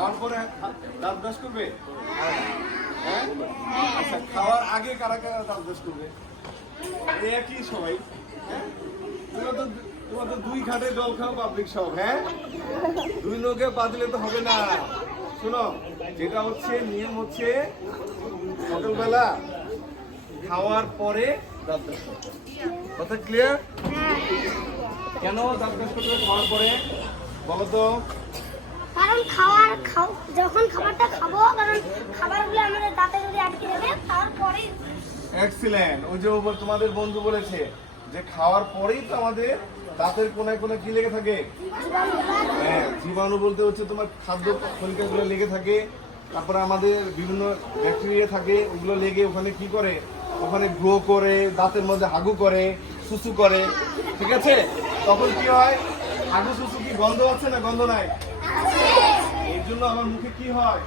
খাওয়ার পরে দাঁত ব্রাশ করবে? হ্যাঁ? আচ্ছা খাওয়ার আগে কারা কারা দাঁত ব্রাশ করবে? একই সবাই হ্যাঁ? তোমরা তো তোমরা তো দুই ঘাটে জল খাও পাবলিক সব হ্যাঁ? দুই লোকে পা দিলে তো হবে না। শোনো যেটা হচ্ছে নিয়ম হচ্ছে সকালবেলা খাওয়ার পরে দাঁত ব্রাশ করতে। কথা ক্লিয়ার কেন দাঁত ব্রাশ করতে খাওয়ার পরে? বলো তো। কারণ খাও যখন খাবারটা খাব, কারণ খাবারগুলো আমাদের দাঁতে যদি আটকে যাবে, তারপরে এক্সিলেন্ট ওই যে তোমাদের বন্ধু বলেছে যে খাওয়ার পরেই তো আমাদের দাঁতের কোনায় কোনায় কি লেগে থাকে? হ্যাঁ জীবাণু বলতে হচ্ছে তোমার খাদ্য কণিকাগুলো লেগে থাকে। তারপরে আমাদের বিভিন্ন ব্যাকটেরিয়া থাকে, ওগুলো লেগে ওখানে কি করে? ওখানে গ্রো করে, দাঁতের মধ্যে হাগু করে, সুসু করে। ঠিক আছে? তখন কি হয়? হাগু সুসু কি গন্ধ আছে না গন্ধ নাই? এর জন্য আমার মুখে কি হয়?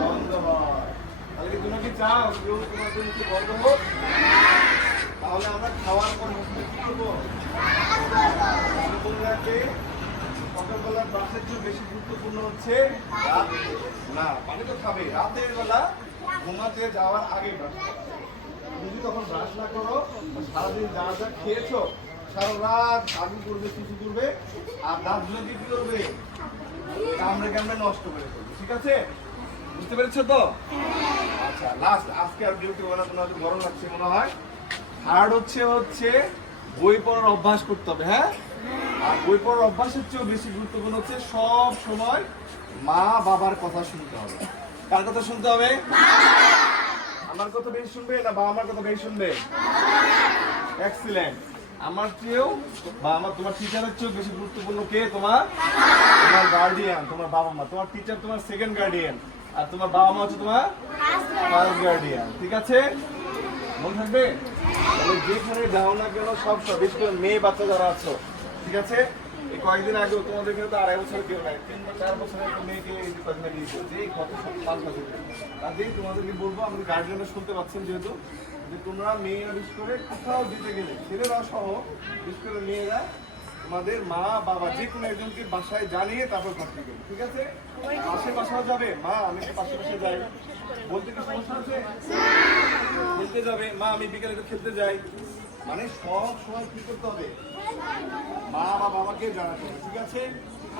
গন্ধ হয়। তাহলে কি তোমরা কি চাও কেউ তোমাদের মুখে গন্ধ হোক? তাহলে আমরা খাওয়ার পর মুখে কি করব? সকালবেলার ব্রাশের চেয়ে বেশি গুরুত্বপূর্ণ হচ্ছে না, পানি তো খাবে রাতের বেলা ঘুমাতে যাওয়ার আগে ব্রাশ যদি তখন ব্রাশ না করো, সারাদিন যা যা খেয়েছো রাত করবে শিশু করবে, আর করবে? নষ্ট করে ঠিক আছে? বুঝতে পেরেছ তো? আচ্ছা লাস্ট আজকে আর গরম লাগছে মনে হয়। হচ্ছে হচ্ছে বই পড়ার অভ্যাস করতে হবে হ্যাঁ? আর বই পড়ার অভ্যাসের চেয়েও বেশি গুরুত্বপূর্ণ হচ্ছে সব সময় মা বাবার কথা শুনতে হবে। কার কথা শুনতে হবে? আমার কথা বেশি শুনবে না বাবা আমার কথা বেশি শুনবে? এক্সিলেন্ট আমার চেয়েও বা আমার তোমার টিচারের চেয়েও বেশি গুরুত্বপূর্ণ কে? তোমার? তোমার গার্ডিয়ান তোমার বাবা মা। তোমার টিচার তোমার সেকেন্ড গার্ডিয়ান আর তোমার বাবা মা হচ্ছে তোমার ফার্স্ট গার্ডিয়ান ঠিক আছে? মনে থাকবে? যেখানে যাও না কেন সব সব বিশেষ করে মেয়ে বাচ্চা যারা আছো ঠিক আছে? এই কয়েকদিন আগে তোমাদের কিন্তু তো আড়াই বছর কেউ নাই, তিন চার বছরের একটা মেয়েকে এই ডিপার্টমেন্ট দিয়েছে। যে সব পাঁচ বছর কাজেই তোমাদেরকে বলব আমাদের গার্ডিয়ানরা শুনতে পাচ্ছেন যেহেতু, যে তোমরা মেয়েরা বিশেষ করে কোথাও দিতে গেলে ছেলেরা সহ, বিশেষ করে মেয়েরা, তোমাদের মা, বাবা, যে কোনো একজনকে বাসায় জানিয়ে তারপর ভর্তি করবে ঠিক আছে? পাশে যাবে। মা, আমি পাশে পাশে যাই। বলতে কি সমস্যা আছে খেলতে যাবে। মা, আমি বিকেলে একটু খেলতে যাই। মানে সব সময় কি করতে হবে? মা বা বাবাকে জানাতে হবে, ঠিক আছে?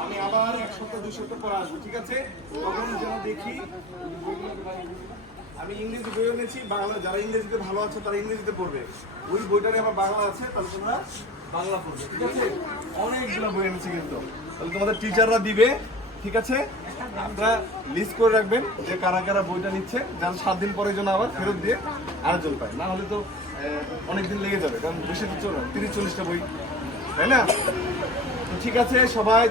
আমি আবার এক সপ্তাহ, দুই সপ্তাহ পরে আসব, ঠিক আছে? তখন যেন দেখি, আমি ইংরেজি বই এনেছি, বাংলা, যারা ইংরেজিতে ভালো আছে তারা ইংরেজিতে পড়বে। ওই বইটারে আমার বাংলা আছে, তাহলে তোমরা বাংলা পড়বে, ঠিক আছে? অনেকগুলো বই এনেছি কিন্তু। তাহলে তোমাদের টিচাররা দিবে ঠিক আছে? আপনারা লিস্ট করে রাখবেন যে কারা কারা বইটা নিচ্ছে যারা সাত দিন পরে যেন আবার ফেরত দিয়ে আরেকজন পায়। না হলে তো অনেকদিন লেগে যাবে, কারণ বেশি তো তিরিশ চল্লিশটা বই। তাই না? তো ঠিক আছে, সবাই